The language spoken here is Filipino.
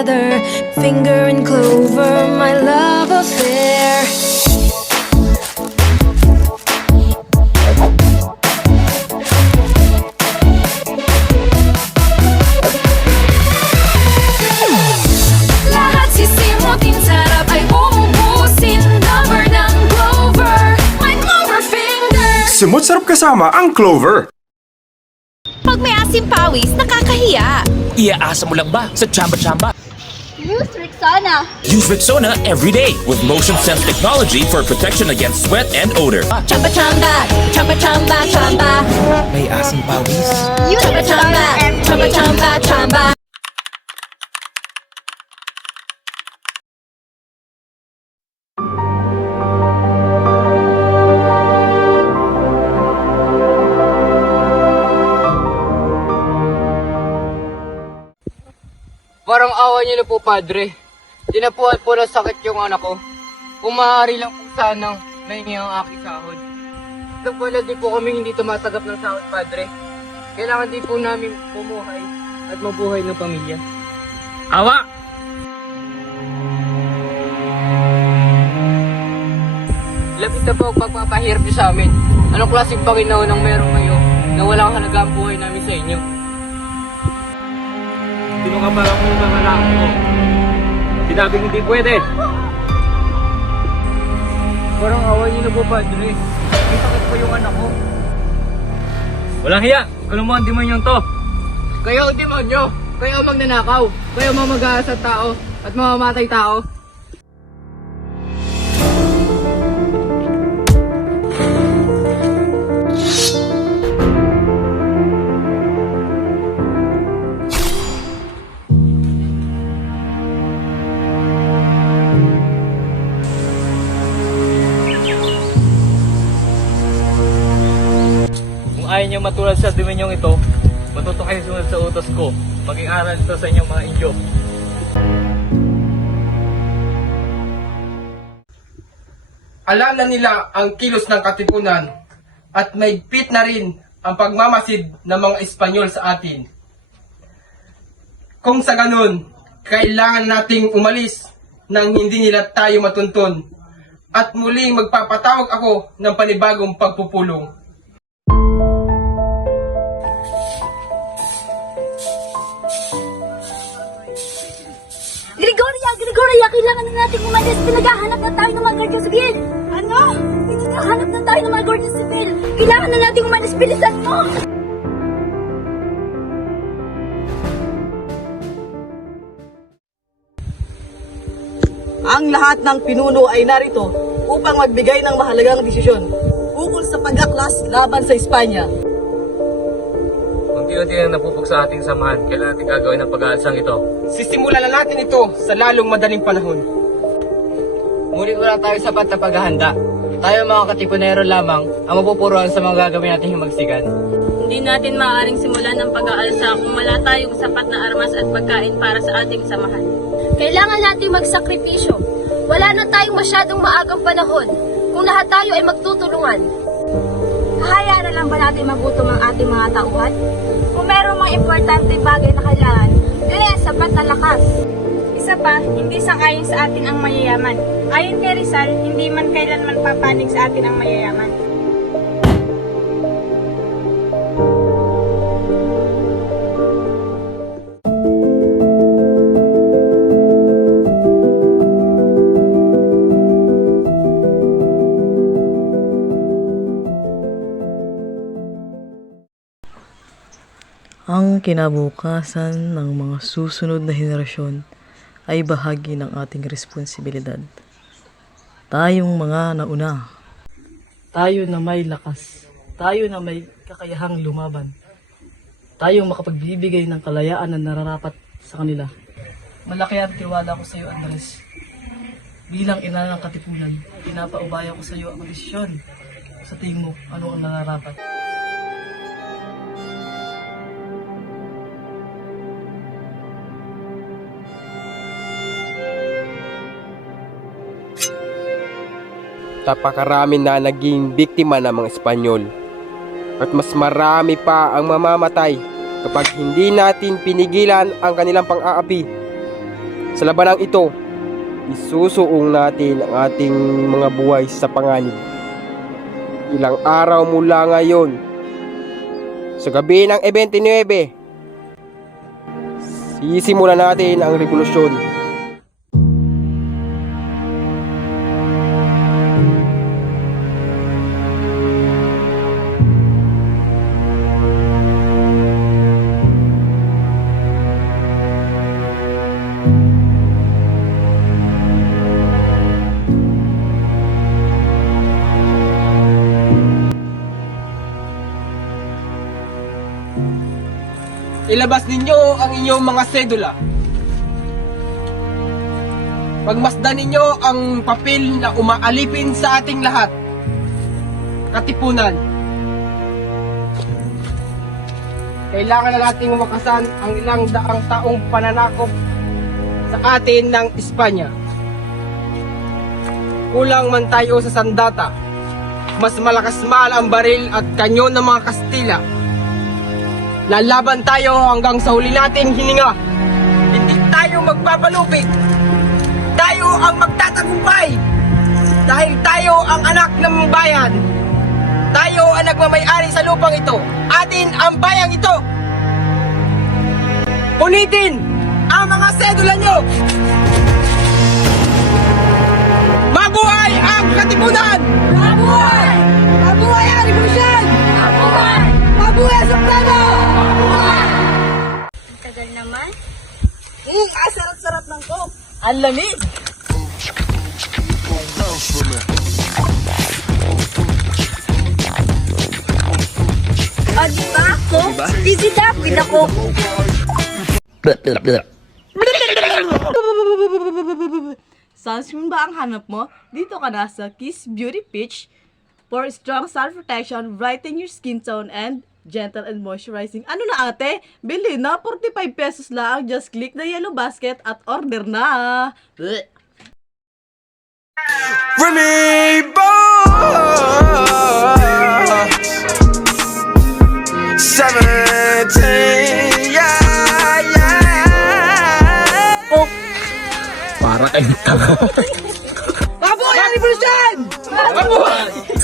together, finger and clover, my love affair. Lahat sisimutin, sarap ay uubusin, lover ng clover, my clover finger. Simot sarap kasama ang Clover. Pag may asim pawis, nakakahiya. Iaasa mo lang ba sa Chamba? Use Rexona. Use Rexona every day with motion sense technology for protection against sweat and odor. Chamba chamba, chamba chamba chamba. May asim pawis. Use Chamba chamba, chamba chamba chamba. Parang awa niyo na po, Padre. Dinapuan po ng sakit yung anak ko. Kung maaari lang po sanang mahingi ang aking sahod. Nagpala din po kami hindi tumatagap ng sahod, Padre. Kailangan din po namin bumuhay at mabuhay ng pamilya. Awa! Lapit na po ang pagpapahirap niyo sa amin. Anong klaseng Panginoon ang meron kayo na walang halaga ang buhay namin sa inyo? Sino ka parang kung nangalaan mo? Sinabing hindi pwede. Parang awa niyo na po, Padre. May sakit po yung anak ko. Walang hiya! Kalong mga demonyo to. Kayo ang demonyo! Kayo ang magnanakaw! Kayo ang mamag-aas sa tao at mamamatay tao! Ayaw niyo matulad sa demonyong ito, matuto kayo sunod sa utos ko. Maging aral ito sa inyong mga inyo. Alam na nila ang kilos ng katipunan at maigpit na rin ang pagmamasid ng mga Espanyol sa atin. Kung sa ganun, kailangan nating umalis nang hindi nila tayo matuntun at muling magpapatawag ako ng panibagong pagpupulong. Gregoria, kailangan na natin umalis. Pinaghahanap na tayo ng mga Guardia Civil. Ano? Pinaghahanap na tayo ng mga Guardia Civil. Kailangan na natin umalis. Bilisan mo! Ang lahat ng pinuno ay narito upang magbigay ng mahalagang desisyon ukol sa pag-aklas laban sa Espanya. Unti-unti ang napupog sa ating samahan. Kailangan natin gagawin ang pag-aalsang ito. Sisimulan na natin ito sa lalong madaling panahon. Ngunit wala tayo sapat na paghahanda. Tayo mga katipunero lamang ang mapupuruan sa mga gagawin nating himagsikan. Hindi natin maaaring simulan ng pag-aalsa kung wala tayong sapat na armas at pagkain para sa ating samahan. Kailangan natin magsakripisyo. Wala na tayong masyadong maagang panahon kung lahat tayo ay magtutulungan. Hahayaan na lang ba natin magutom ang ating mga tauhan? Kung merong mga importante bagay na kailangan, yun ay sapat na lakas. Isa pa, hindi sang-ayon sa atin ang mayayaman. Ayon kay Rizal, hindi man kailanman papanig sa atin ang mayayaman. Ang kinabukasan ng mga susunod na henerasyon ay bahagi ng ating responsibilidad. Tayong mga nauna, tayo na may lakas, tayo na may kakayahang lumaban, tayong makapagbibigay ng kalayaan na nararapat sa kanila. Malaki ang tiwala ko sa iyo, Andres. Bilang ina ng katipunan, pinapaubaya ko sa iyo ang desisyon. Sa tingin mo, ano ang nararapat? Tapakarami na naging biktima ng mga Espanyol. At mas marami pa ang mamamatay kapag hindi natin pinigilan ang kanilang pang-aapi. Sa labanang ito, isusuong natin ang ating mga buhay sa panganib. Ilang araw mula ngayon, sa gabi ng 29, sisimulan natin ang revolusyon. Ilabas ninyo ang inyong mga sedula. Pagmasdan ninyo ang papel na umaalipin sa ating lahat. Katipunan. Kailangan na nating wakasan ang ilang daang taong pananakop sa atin ng Espanya. Kulang man tayo sa sandata. Mas malakas mal ang baril at kanyon ng mga Kastila. Lalaban tayo hanggang sa huli nating hininga. Hindi tayo magpapalupig. Tayo ang magtatagumpay. Dahil tayo ang anak ng bayan. Tayo ang nagmamay-ari sa lupang ito. Atin ang bayang ito. Punitin ang mga sedula nyo. Mabuhay ang katipunan! Mabuhay! Mabuhay ang revolusyon! Mabuhay! Mabuhay ang suplado! Tagal naman. Sarap-sarap ng coke. Ang lamig. O, diba ako? Busy up with ako. Sunscreen ba ang hanap mo? Dito ka na sa Kiss Beauty Peach for strong sun protection, brighten your skin tone, and gentle and moisturizing. Ano na ate? Bili na, 45 pesos lang. Just click the yellow basket at order na. Blech. Rainbow 17, yeah, yeah. Para kayong tanga. Mabuhay ang revolusyon! Mabuhay!